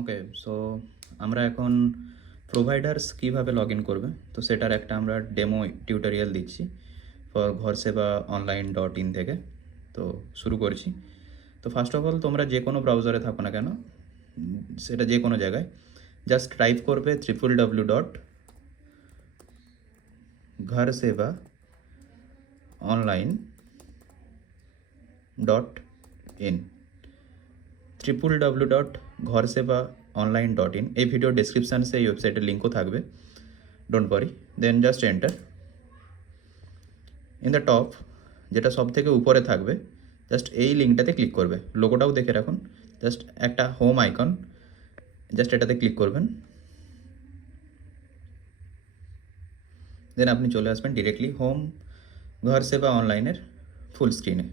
ওকে, so আমরা এখন providers কীভাবে লগ ইন করবে, তো সেটার একটা আমরা ডেমো টিউটোরিয়াল দিচ্ছি ঘরসেবা অনলাইন ডট ইন থেকে। তো শুরু করছি। তো ফার্স্ট অফ অল তোমরা যে কোনো ব্রাউজারে থাকো না কেন, সেটা যে কোনো জায়গায় জাস্ট টাইপ করবে www.gharseva.online.in www.gharseva.online.in। এই ভিডিও ডেসক্রিপশানসে এই ওয়েবসাইটের লিঙ্কও থাকবে, don't worry. Then just enter. In the top যেটা সব থেকে উপরে থাকবে, জাস্ট এই লিঙ্কটাতে ক্লিক করবে। লোগোটাও দেখে রাখুন, জাস্ট একটা হোম আইকন, জাস্ট এটাতে ক্লিক করবেন। দেন আপনি চলে আসবেন ডিরেক্টলি হোম ঘর সেবা অনলাইনের ফুল স্ক্রিনে।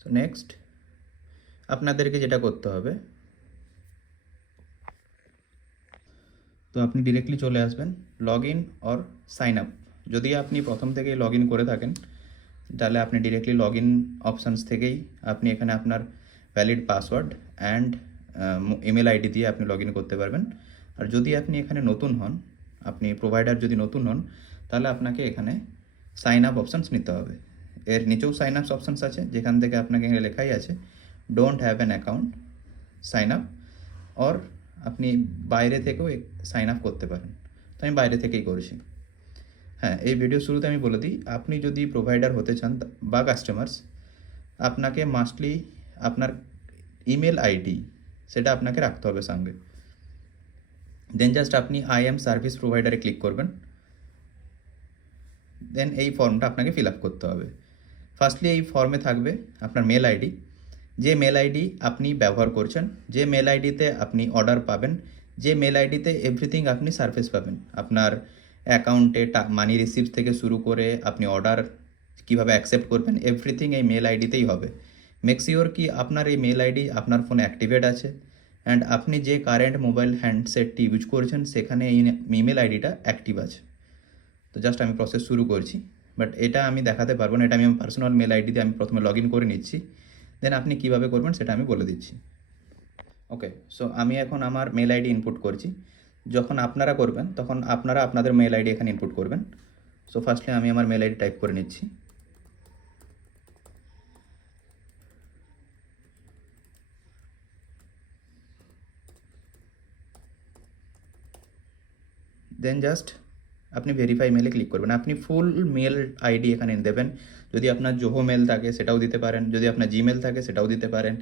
সো নেক্সট আপনাদেরকে যেটা করতে হবে, তো আপনি ডিরেক্টলি চলে আসবেন log in or sign up. যদি আপনি প্রথম থেকেই লগ ইন করে থাকেন, তাহলে আপনি ডিরেক্টলি লগ ইন অপশানস থেকেই আপনি এখানে আপনার valid password and email ID দিয়ে আপনি লগ ইন করতে পারবেন। আর যদি আপনি এখানে নতুন হন, আপনি প্রোভাইডার যদি নতুন হন, তাহলে আপনাকে এখানে সাইন আপ অপশানস নিতে হবে। এর নিচেও সাইন আপ অপশানস আছে, যেখান থেকে আপনাকে এখানে লেখাই আছে don't have an account, sign up, or আপনি বাইরে থেকেও সাইন আপ করতে পারেন। তো আমি বাইরে থেকেই করছি। হ্যাঁ, এই ভিডিও শুরুতে আমি বলে দিই, আপনি যদি প্রোভাইডার হতে চান বা কাস্টমার্স, আপনাকে মাস্টলি আপনার ইমেল আইডি সেটা আপনাকে রাখতে হবে সঙ্গে। দেন জাস্ট আপনি আই এম সার্ভিস প্রোভাইডারে ক্লিক করবেন। দেন এই ফর্মটা আপনাকে ফিল আপ করতে হবে। ফার্স্টলি এই ফর্মে থাকবে আপনার মেল আইডি, যে মেল আইডি আপনি ব্যবহার করছেন, যে মেল আইডিতে আপনি অর্ডার পাবেন, যে মেল আইডিতে এভরিথিং আপনি সার্ভিস পাবেন। আপনার অ্যাকাউন্টে মানি রিসিভ থেকে শুরু করে আপনি অর্ডার কীভাবে অ্যাকসেপ্ট করবেন, এভরিথিং এই মেল আইডিতেই হবে। মেক শিওর কি আপনার এই মেল আইডি আপনার ফোনে অ্যাক্টিভেট আছে, অ্যান্ড আপনি যে কারেন্ট মোবাইল হ্যান্ডসেটটি ইউজ করছেন সেখানে এই ইমেল আইডিটা অ্যাক্টিভ আছে। তো জাস্ট আমি প্রসেস শুরু করছি, বাট এটা আমি দেখাতে পারবো না, এটা আমি আমার পার্সোনাল মেল আইডি দিয়ে আমি প্রথমে লগ ইন করে নিচ্ছি। দেন আপনি কীভাবে করবেন সেটা আমি বলে দিচ্ছি। ওকে, সো আমি এখন আমার মেল আইডি ইনপুট করছি। যখন আপনারা করবেন তখন আপনারা আপনাদের মেল আইডি এখানে ইনপুট করবেন। সো ফার্স্টলি আমি আমার মেল আইডি টাইপ করে নিচ্ছি। দেন জাস্ট আপনি ভেরিফাই মেলে ক্লিক করবেন। আপনি ফুল মেল আইডি এখানে দেবেন। যদি আপনার জোহো মেল থাকে সেটাও দিতে পারেন, যদি আপনার জিমেল থাকে সেটাও দিতে পারেন,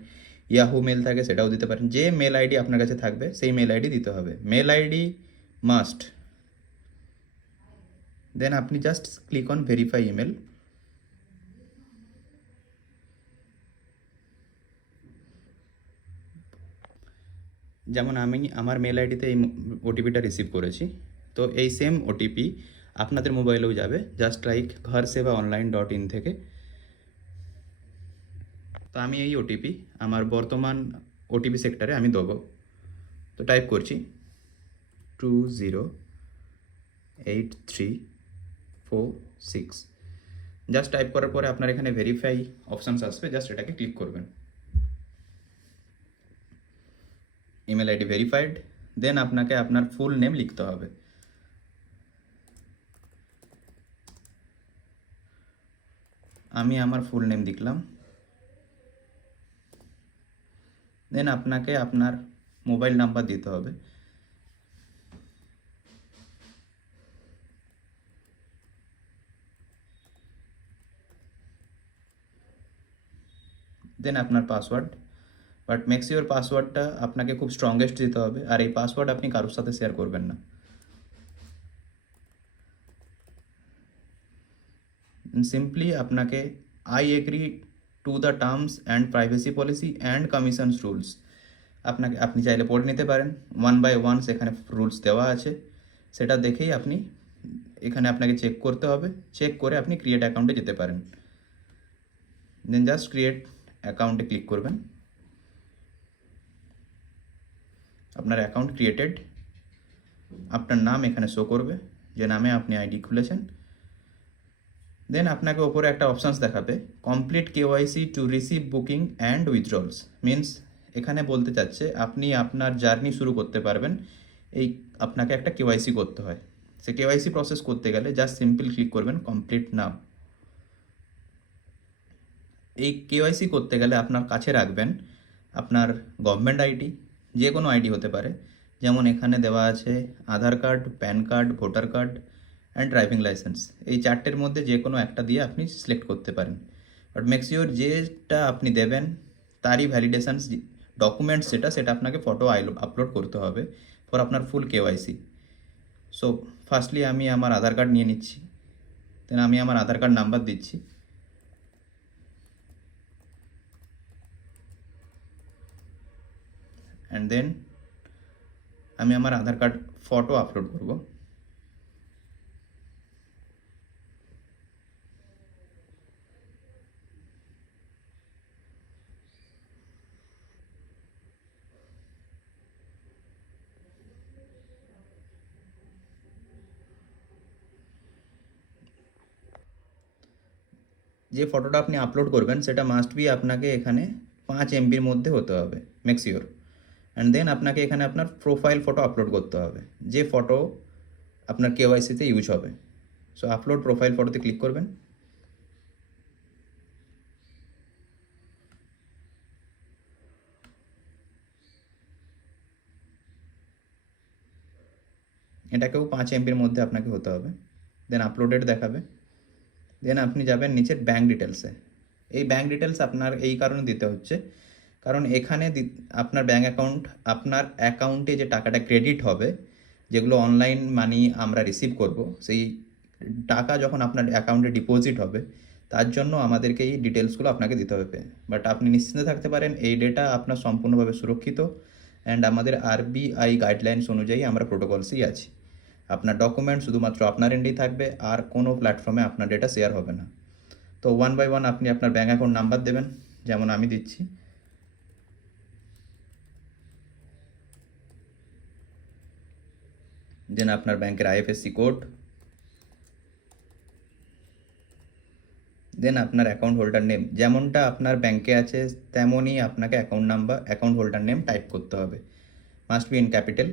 ইয়াহু মেল থাকে সেটাও দিতে পারেন। যে মেল আইডি আপনার কাছে থাকবে সেই মেল আইডি দিতে হবে। Mail ID must. দেন আপনি just click on verify email. যেমন আমি আমার মেল আইডিতে এই ওটিপিটা রিসিভ করেছি, তো এই সেম ওটিপি আপনাদের মোবাইলেও যাবে, জাস্ট লাইক gharsevaonline.in থেকে। তো আমি এই ওটিপি আমার বর্তমান ওটিপি সেক্টরে আমি দেবো। তো টাইপ করছি 208346। জাস্ট টাইপ করার পরে আপনার এখানে ভেরিফাই অপশানস আসবে, জাস্ট এটাকে ক্লিক করবেন। Email ID verified. দেন আপনাকে আপনার ফুল নেম লিখতে হবে। আমি আমার ফুল নেম লিখলাম। দেন আপনাকে আপনার মোবাইল নাম্বার দিতে হবে। দেন আপনার পাসওয়ার্ড, বাট মেক শিওর পাসওয়ার্ডটা আপনাকে খুব স্ট্রংগেস্ট দিতে হবে, আর এই পাসওয়ার্ড আপনি কারোর সাথে শেয়ার করবেন না। সিম্পলি আপনাকে I agree to the terms and privacy policy and commissions rules, আপনি চাইলে পড়ে নিতে পারেন। 1 by 1 সেখানে রুলস দেওয়া আছে, সেটা দেখেই আপনি এখানে আপনাকে চেক করতে হবে। চেক করে আপনি ক্রিয়েট অ্যাকাউন্টে যেতে পারেন। দেন জাস্ট ক্রিয়েট অ্যাকাউন্টে ক্লিক করবেন। আপনার অ্যাকাউন্ট ক্রিয়েটেড, আপনার নাম এখানে শো করবে যে নামে আপনি আইডি খুলেছেন। দেন আপনাকে ওপরে একটা অপশানস দেখাবে, complete KYC to receive booking and withdrawals. Means এখানে বলতে চাচ্ছে আপনি আপনার জার্নি শুরু করতে পারবেন, এই আপনাকে একটা কেওয়াইসি করতে হয়। সে কেওয়াইসি প্রসেস করতে গেলে জাস্ট সিম্পল ক্লিক করবেন কমপ্লিট নাও। এই কেওয়াইসি করতে গেলে আপনার কাছে রাখবেন আপনার গভর্নমেন্ট আইডি, যে কোনো আইডি হতে পারে, যেমন এখানে দেওয়া আছে Aadhaar card, PAN card, voter card and driving licence. এই চারটের মধ্যে যে কোনো একটা দিয়ে আপনি সিলেক্ট করতে পারেন, বাট মেক শিওর যেটা আপনি দেবেন তারই ভ্যালিডেশানস ডকুমেন্টস সেটা আপনাকে ফটো আপলোড করতে হবে ফর আপনার ফুল কেওয়াইসি। সো ফার্স্টলি আমি আমার আধার কার্ড নিয়ে নিচ্ছি, দেন আমি আমার আধার কার্ড নাম্বার দিচ্ছি, অ্যান্ড দেন আমি আমার আধার কার্ড ফটো আপলোড করব। যে ফটোটা আপনি আপলোড করবেন সেটা মাস্ট বি আপনাকে এখানে 5 MBর মধ্যে হতে হবে, মেক শিওর। অ্যান্ড দেন আপনাকে এখানে আপনার প্রোফাইল ফটো আপলোড করতে হবে, যে ফটো আপনার কেওয়াইসিতে ইউজ হবে। সো আপলোড প্রোফাইল ফটোতে ক্লিক করবেন। এটাকেও 5 MBর মধ্যে আপনাকে হতে হবে। দেন আপলোডেড দেখাবে। দেন আপনি যাবেন নিচের ব্যাঙ্ক ডিটেলসে। এই ব্যাঙ্ক ডিটেলস আপনার এই কারণে দিতে হচ্ছে, কারণ এখানে আপনার ব্যাঙ্ক অ্যাকাউন্ট, আপনার অ্যাকাউন্টে যে টাকাটা ক্রেডিট হবে, যেগুলো অনলাইন মানি আমরা রিসিভ করব, সেই টাকা যখন আপনার অ্যাকাউন্টে ডিপোজিট হবে তার জন্য আমাদেরকে এই ডিটেলসগুলো আপনাকে দিতে হবে। বাট আপনি নিশ্চিন্ত থাকতে পারেন এই ডেটা আপনার সম্পূর্ণভাবে সুরক্ষিত, অ্যান্ড আমাদের RBI গাইডলাইন্স অনুযায়ী আমরা প্রোটোকলসই আছি। আপনার ডকুমেন্ট শুধুমাত্র আপনার এন্ডেই থাকবে, আর কোনো প্ল্যাটফর্মে আপনার ডেটা শেয়ার হবে না। তো 1 বাই 1 আপনি আপনার ব্যাঙ্ক অ্যাকাউন্ট নাম্বার দেবেন, যেমন আমি দিচ্ছি। দেন আপনার ব্যাংকের IFSC কোড, দেন আপনার অ্যাকাউন্ট হোল্ডার নেম, যেমনটা আপনার ব্যাংকে আছে তেমনই আপনাকে অ্যাকাউন্ট হোল্ডার নেম টাইপ করতে হবে, must be in capital.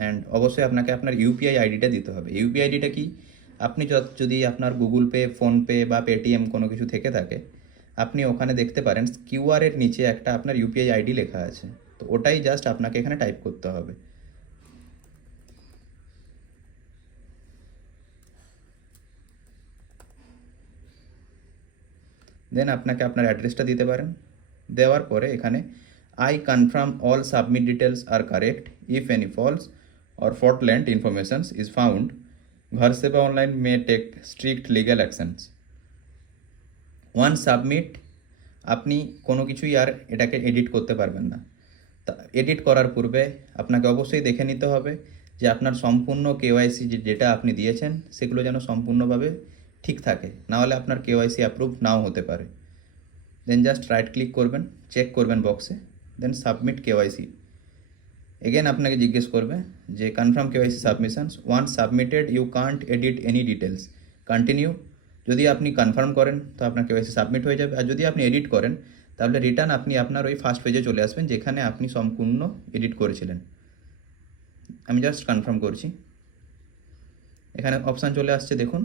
And অবশ্যই আপনাকে আপনার UPI আইডিটা দিতে হবে। UPI আইডিটা কি, আপনি যদি আপনার গুগল পে, ফোনপে বা পেটিএম কোনো কিছু থেকে থাকে, আপনি ওখানে দেখতে পারেন কিউআরের নিচে একটা আপনার UPI আইডি লেখা আছে, তো ওটাই জাস্ট আপনাকে এখানে টাইপ করতে হবে। দেন আপনাকে আপনার অ্যাড্রেসটা দিতে পারেন। দেওয়ার পরে এখানে I confirm all submit details are correct, if any false or fraudulent information is found, Ghar Seva online may take strict legal actions. Once submit, আপনি কোনো কিছুই আর এটাকে এডিট করতে পারবেন না। তা এডিট করার পূর্বে আপনাকে অবশ্যই দেখে নিতে হবে যে আপনার সম্পূর্ণ কেওয়াইসি যে ডেটা আপনি দিয়েছেন সেগুলো যেন সম্পূর্ণভাবে ঠিক থাকে, নাহলে আপনার কেওয়াইসি অ্যাপ্রুভ নাও হতে পারে। দেন জাস্ট রাইট ক্লিক করবেন, চেক করবেন বক্সে, দেন সাবমিট কেওয়াইসি। এগেন আপনাকে জিজ্ঞেস করবে যে confirm KYC submissions, once submitted you can't edit any details, continue. যদি আপনি কনফার্ম করেন তো আপনার কেওয়াইসি সাবমিট হয়ে যাবে, আর যদি আপনি এডিট করেন তাহলে রিটার্ন আপনি আপনার ওই ফার্স্ট পেজে চলে আসবেন যেখানে আপনি সম্পূর্ণ এডিট করেছিলেন। আমি জাস্ট কনফার্ম করছি। এখানে অপশান চলে আসছে, দেখুন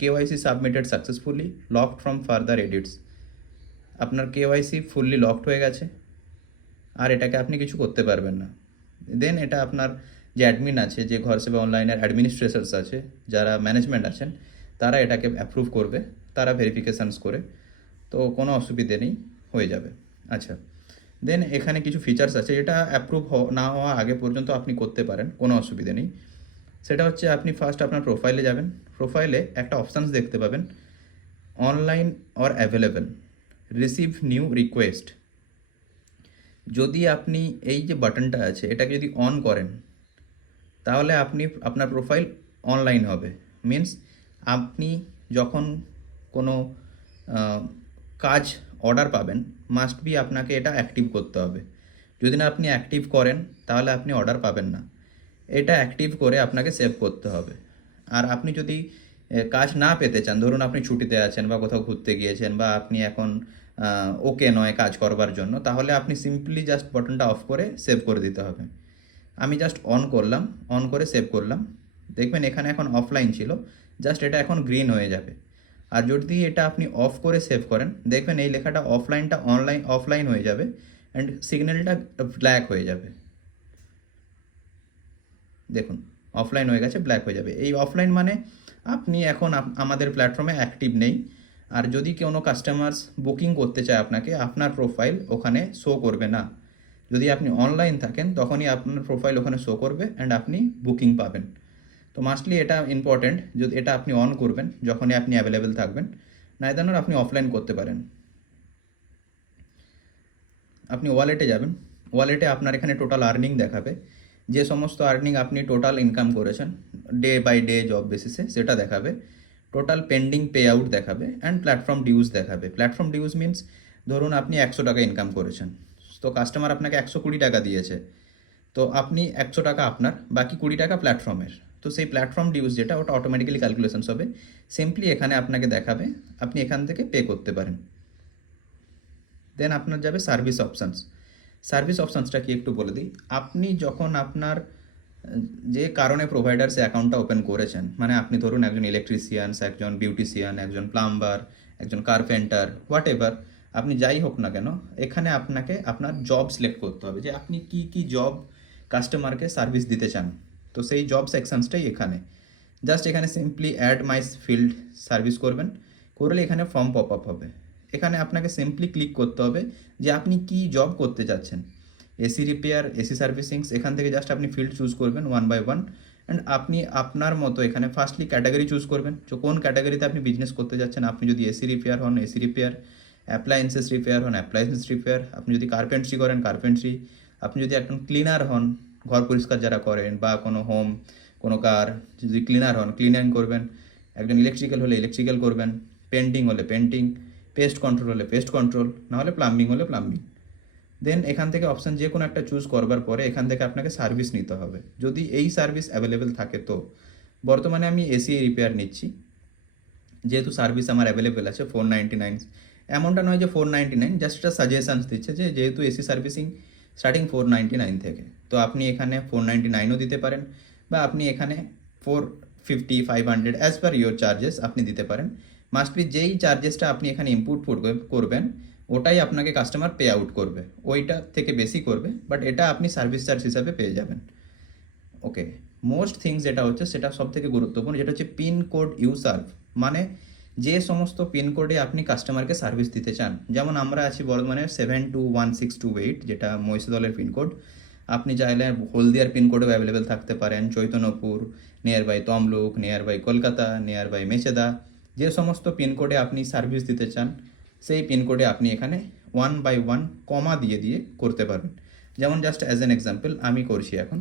KYC submitted successfully, locked from further edits. আপনার কেওয়াইসি ফুললি লকড হয়ে গেছে, আর এটাকে আপনি কিছু করতে পারবেন না। দেন এটা আপনার যে অ্যাডমিন আছে, যে ঘর সেবা অনলাইনের অ্যাডমিনিস্ট্রেটরস আছে, যারা ম্যানেজমেন্ট আছেন, তারা এটাকে অ্যাপ্রুভ করবে, তারা ভেরিফিকেশানস করে, তো কোনো অসুবিধে নেই, হয়ে যাবে। আচ্ছা, দেন এখানে কিছু ফিচার্স আছে যেটা অ্যাপ্রুভ না হওয়া আগে পর্যন্ত আপনি করতে পারেন, কোনো অসুবিধে নেই। সেটা হচ্ছে আপনি ফার্স্ট আপনার প্রোফাইলে যাবেন, প্রোফাইলে একটা অপশানস দেখতে পাবেন, online or available, receive new request. যদি আপনি এই যে বাটনটা আছে এটাকে যদি অন করেন তাহলে আপনি আপনার প্রোফাইল অনলাইন হবে। মিন্স আপনি যখন কোনো কাজ অর্ডার পাবেন মাস্ট বি আপনাকে এটা অ্যাক্টিভ করতে হবে। যদি না আপনি অ্যাক্টিভ করেন তাহলে আপনি অর্ডার পাবেন না। এটা অ্যাক্টিভ করে আপনাকে সেভ করতে হবে। আর আপনি যদি কাজ না পেতে চান, ধরুন আপনি ছুটিতে আছেন বা কোথাও ঘুরতে গিয়েছেন বা আপনি এখন ওকে নয় কাজ করবার জন্য, তাহলে আপনি সিম্পলি জাস্ট বাটনটা অফ করে সেভ করে দিতে হবে। আমি জাস্ট অন করলাম, অন করে সেভ করলাম। দেখবেন এখানে এখন অফলাইন ছিল, জাস্ট এটা এখন গ্রিন হয়ে যাবে। আর যদি এটা আপনি অফ করে সেভ করেন, দেখবেন এই লেখাটা অফলাইনটা অফলাইন হয়ে যাবে অ্যান্ড সিগন্যালটা ব্ল্যাক হয়ে যাবে। দেখুন অফলাইন হয়ে গেছে, ব্ল্যাক হয়ে যাবে। এই অফলাইন মানে আপনি এখন আমাদের প্ল্যাটফর্মে অ্যাক্টিভ নেই। আর যদি কোনো কাস্টমার্স বুকিং করতে চায় আপনাকে, আপনার প্রোফাইল ওখানে শো করবে না। যদি আপনি অনলাইন থাকেন তখনই আপনার প্রোফাইল ওখানে শো করবে অ্যান্ড আপনি বুকিং পাবেন। তো মাস্টলি এটা ইম্পর্ট্যান্ট, যদি এটা আপনি অন করবেন যখনই আপনি অ্যাভেলেবেল থাকবেন, নাইদানোর আপনি অফলাইন করতে পারেন। আপনি ওয়ালেটে যাবেন, ওয়ালেটে আপনার এখানে টোটাল আর্নিং দেখাবে, যে সমস্ত আর্নিং আপনি টোটাল ইনকাম করেছেন ডে বাই ডে জব বেসিসে সেটা দেখাবে। টোটাল পেন্ডিং পে আউট দেখাবে অ্যান্ড প্ল্যাটফর্ম ডিউজ দেখাবে। প্ল্যাটফর্ম ডিউজ মিনস ধরুন আপনি 100 টাকা ইনকাম করেছেন, তো কাস্টমার আপনাকে 120 টাকা দিয়েছে, তো আপনি 100 টাকা আপনার, বাকি 20 টাকা প্ল্যাটফর্মের। তো সেই প্ল্যাটফর্ম ডিউজ যেটা, ওটা অটোমেটিক্যালি ক্যালকুলেশনস হবে, সিম্পলি এখানে আপনাকে দেখাবে, আপনি এখান থেকে পে করতে পারেন। দেন আপনার যাবে সার্ভিস অপশানস। সার্ভিস অপশানসটা কি একটু বলে দিই। আপনি যখন আপনার যে কারণে প্রোভাইডার্সে অ্যাকাউন্টটা ওপেন করেছেন, মানে আপনি ধরুন একজন ইলেকট্রিশিয়ানস, একজন বিউটিশিয়ান, একজন প্লাম্বার, একজন কার্পেন্টার, হোয়াট এভার, আপনি যাই হোক না কেন, এখানে আপনাকে আপনার জব সিলেক্ট করতে হবে যে আপনি কি কি জব কাস্টমারকে সার্ভিস দিতে চান। তো সেই জব সেকশনসটাই এখানে, জাস্ট এখানে simply add my field service করবেন, করলে এখানে ফর্ম পপ আপ হবে। এখানে আপনাকে সিম্পলি ক্লিক করতে হবে যে আপনি কি জব করতে চাচ্ছেন। এসি রিপেয়ার, এসি সার্ভিসিংস, এখান থেকে জাস্ট আপনি ফিল্ড চুজ করবেন 1 by 1 অ্যান্ড আপনি আপনার মতো এখানে ফার্স্টলি ক্যাটাগরি চুজ করবেন, তো কোন ক্যাটাগরিতে আপনি বিজনেস করতে যাচ্ছেন। আপনি যদি এসি রিপেয়ার হন এসি রিপেয়ার, অ্যাপ্লায়েন্সেস রিপেয়ার হন অ্যাপ্লায়েন্সেস রিপেয়ার, আপনি যদি কার্পেন্ট্রি করেন কার্পেন্ট্রি, আপনি যদি একজন ক্লিনার হন, ঘর পরিষ্কার যারা করেন বা কোনো হোম, কোনো কার, যদি ক্লিনার হন ক্লিনিং করবেন, একজন ইলেকট্রিক্যাল হলে ইলেকট্রিক্যাল করবেন, পেন্টিং হলে পেন্টিং, পেস্ট কন্ট্রোল হলে পেস্ট কন্ট্রোল, নাহলে প্লাম্বিং হলে প্লাম্বিং। দেন এখান থেকে অপশান যে কোনো একটা চুজ করবার পরে এখান থেকে আপনাকে সার্ভিস নিতে হবে, যদি এই সার্ভিস অ্যাভেলেবেল থাকে। তো বর্তমানে আমি এসি রিপেয়ার নিচ্ছি, যেহেতু সার্ভিস আমার অ্যাভেলেবেল আছে 499। এমনটা নয় যে 499, জাস্ট একটা সাজেশানস দিচ্ছে যে যেহেতু এসি সার্ভিসিং স্টার্টিং 499 থেকে, তো আপনি এখানে 499ও দিতে পারেন বা আপনি এখানে 450, 500 অ্যাজ পার ইয়োর চার্জেস আপনি দিতে পারেন। মাস্ট বি যেই চার্জেসটা আপনি এখানে ইনপুট করবেন ওটাই আপনাকে কাস্টমার পে আউট করবে, ওইটা থেকে বেশি করবে, বাট এটা আপনি সার্ভিস চার্জ হিসাবে পেয়ে যাবেন। ওকে, মোস্ট থিংস যেটা হচ্ছে সেটা সব থেকে গুরুত্বপূর্ণ, যেটা হচ্ছে পিন কোড ইউ সার্ভ, মানে যে সমস্ত পিনকোডে আপনি কাস্টমারকে সার্ভিস দিতে চান। যেমন আমরা আছি বর্ধমানে 721628, যেটা মহিষাদলের পিনকোড। আপনি চাইলে হলদিয়ার পিনকোডেও অ্যাভেলেবেল থাকতে পারেন, Chaitanyapur, near by Tamluk, near by Kolkata, near by Mecheda, যে সমস্ত পিনকোডে আপনি সার্ভিস দিতে চান সেই পিনকোডে আপনি এখানে 1 by 1 কমা দিয়ে দিয়ে করতে পারবেন। যেমন জাস্ট অ্যাজ অ্যান এক্সাম্পল আমি করছি, এখন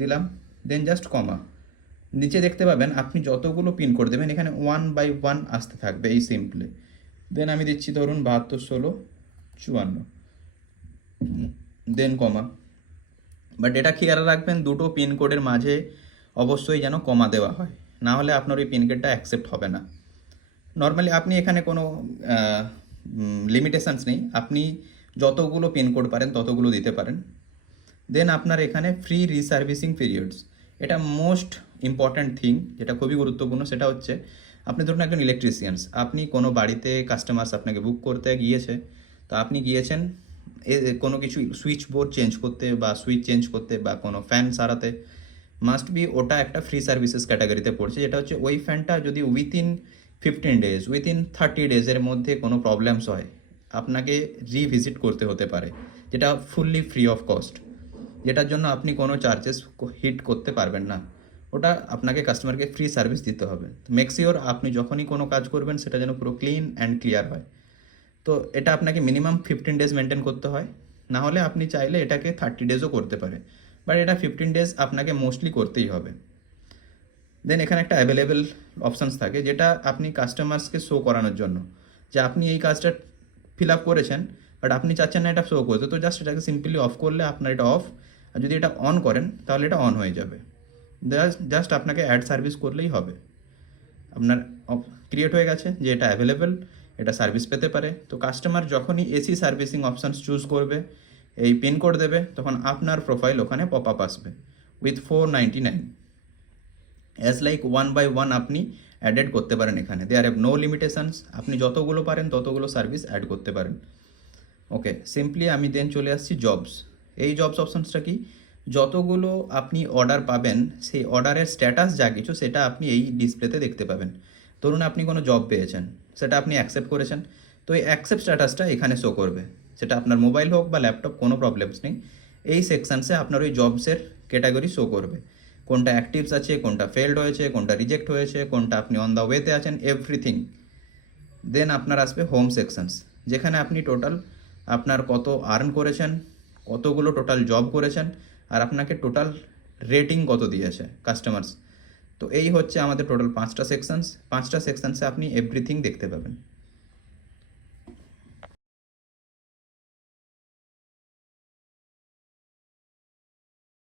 দিলাম, দেন জাস্ট কমা, নিচে দেখতে পাবেন আপনি যতগুলো পিনকোড দেবেন এখানে 1 by 1 আসতে থাকবে এই সিম্পলি। দেন আমি দিচ্ছি ধরুন 721654, দেন কমা। বাট এটা খেয়াল রাখবেন দুটো পিনকোডের মাঝে অবশ্যই যেন কমা দেওয়া হয়, না হলে আপনার ওই পিনকোডটা অ্যাকসেপ্ট হবে না। নর্মালি আপনি এখানে কোনো লিমিটেশানস নেই, আপনি যতগুলো পিনকোড পারেন ততগুলো দিতে পারেন। দেন আপনার এখানে ফ্রি রিসার্ভিসিং পিরিয়ডস, এটা মোস্ট ইম্পর্ট্যান্ট থিং, যেটা খুবই গুরুত্বপূর্ণ। সেটা হচ্ছে আপনি ধরুন একজন ইলেকট্রিশিয়ানস, আপনি কোনো বাড়িতে কাস্টমার্স আপনাকে বুক করতে গিয়েছে, তো আপনি গিয়েছেন কোনো কিছু সুইচ বোর্ড চেঞ্জ করতে বা সুইচ চেঞ্জ করতে বা কোনো ফ্যান সারাতে, মাস্ট বি ওটা একটা ফ্রি সার্ভিসেস ক্যাটাগরিতে পড়ছে। যেটা হচ্ছে ওই ফ্যানটা যদি উইথিন 15 days, উইথিন 30 days-এর মধ্যে কোনো প্রবলেমস হয়, আপনাকে রিভিজিট করতে হতে পারে, যেটা ফুললি ফ্রি অফ কস্ট, যেটার জন্য আপনি কোনো চার্জেস হিট করতে পারবেন না। ওটা আপনাকে কাস্টমারকে ফ্রি সার্ভিস দিতে হবে। মেক শিওর আপনি যখনই কোনো কাজ করবেন সেটা যেন পুরো ক্লিন অ্যান্ড ক্লিয়ার হয়। তো এটা আপনাকে মিনিমাম 15 days মেনটেন করতে হয়, না হলে আপনি চাইলে এটাকে 30 days-ও করতে পারে, বাট এটা 15 days আপনাকে মোস্টলি করতেই হবে। দেন এখানে একটা অ্যাভেলেবেল অপশানস থাকে, যেটা আপনি কাস্টমার্সকে শো করানোর জন্য যে আপনি এই কাজটা ফিল আপ করেছেন, বাট আপনি চাচ্ছেন না এটা শো করতে, তো জাস্ট এটাকে সিম্পলি অফ করলে আপনার এটা অফ, আর যদি এটা অন করেন তাহলে এটা অন হয়ে যাবে। জাস্ট আপনাকে অ্যাড সার্ভিস করলেই হবে। আপনার ক্রিয়েট হয়ে গেছে যে এটা অ্যাভেলেবেল, এটা সার্ভিস পেতে পারে। তো কাস্টমার যখনই এসি সার্ভিসিং অপশানস চুজ করবে, এই পিনকোড দেবে, তখন আপনার প্রোফাইল ওখানে পপ আপ আসবে উইথ 499। অ্যাজ লাইক 1 by 1 আপনি অ্যাডেড করতে পারেন এখানে। দেয়ার হ্যাভ নো লিমিটেশনস, আপনি যতগুলো পারেন ততগুলো সার্ভিস অ্যাড করতে পারেন। ওকে, সিম্পলি আমি দেন চলে আসছি জবস। এই জবস অপশানসটা কি, যতগুলো আপনি অর্ডার পাবেন সেই অর্ডারের স্ট্যাটাস যা কিছু সেটা আপনি এই ডিসপ্লেতে দেখতে পাবেন। ধরুন আপনি কোনো জব পেয়েছেন, সেটা আপনি অ্যাকসেপ্ট করেছেন, তো এই অ্যাকসেপ্ট স্ট্যাটাসটা এখানে শো করবে। সেটা আপনার মোবাইল হোক বা ল্যাপটপ, কোনো প্রবলেমস নেই। এই সেকশানসে আপনার ওই জবসের ক্যাটাগরি শো করবে, কোনটা অ্যাক্টিভস আছে, কোনটা ফেলড হয়েছে, কোনটা রিজেক্ট হয়েছে, কোনটা আপনি অন দ্য ওয়েতে আছেন, এভরিথিং। দেন আপনার আসবে হোম সেকশনস, যেখানে আপনি টোটাল আপনার কত আর্ন করেছেন, কতগুলো টোটাল জব করেছেন, আর আপনাকে টোটাল রেটিং কত দিয়েছে কাস্টমার্স। তো এই হচ্ছে আমাদের টোটাল 5টা সেকশনস। 5টা সেকশনসে আপনি এভরিথিং দেখতে পাবেন।